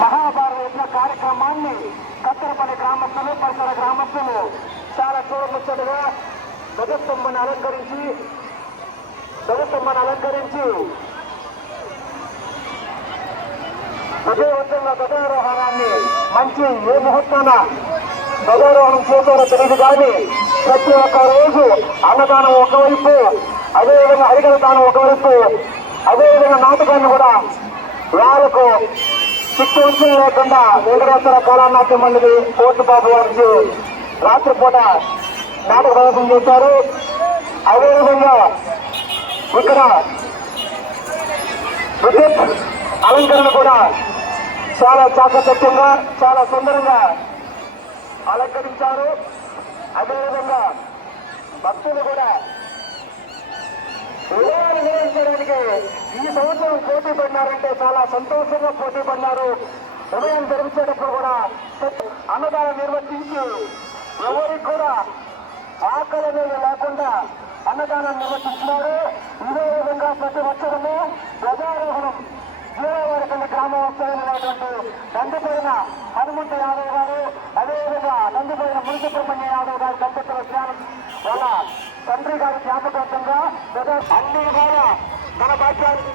మహాభారత యజ్ఞ కార్యక్రమాన్ని కత్తెరపల్లి గ్రామస్తులు పరిసర గ్రామస్తులు చాలా చూడముచ్చటగా ధ్వజస్తంభాన్ని అలంకరించి విజయవంతంగా ధ్వజారోహణాన్ని మంచి ఏ ముహూర్తాన ధ్వజారోహణం చేశారో తెలియదు కానీ ప్రతి ఒక్క రోజు అన్నదానం ఒకవైపు, అదేవిధంగా హరికల దానం ఒకవైపు, అదేవిధంగా నాటకాన్ని కూడా వాళ్ళకు చిత్తూర్చం లేకుండా వెంకటేశ్వర కళానాట్య మండలి కోర్టు బాబు వారికి రాత్రిపూట నాటక ప్రదర్శన చేశారు. అదేవిధంగా ఇక్కడ విద్యుత్ అలంకరణ కూడా చాలా చాకచక్యంగా చాలా సుందరంగా అలంకరించారు. అదేవిధంగా భక్తులు కూడా ఉదయాలు నిర్వహించడానికి ఈ సంవత్సరం పోటీ పడినారంటే చాలా సంతోషంగా పోటీ పడినారు. ఉదయం జరిపించేటప్పుడు కూడా అన్నదానం నిర్వర్తించి ఎవరికి కూడా ఆకలి అనేది లేకుండా అన్నదానం నిర్వర్తించినారు. ఇదే విధంగా ప్రతి ఒక్కరము ధ్వజారోహణం జీవవారిపల్లి గ్రామవాస్తైనటువంటి నందిపోయిన హనుమంత యాదవ్ గారు, అదేవిధంగా నందిపోయిన మునిసుబ్రహ్మణ్య యాదవ్ గారి దంపతుల జ్ఞానం వాళ్ళ తండ్రి గారి జ్ఞాపకార్థంగా అన్ని కూడా మన భాగ్యాన్ని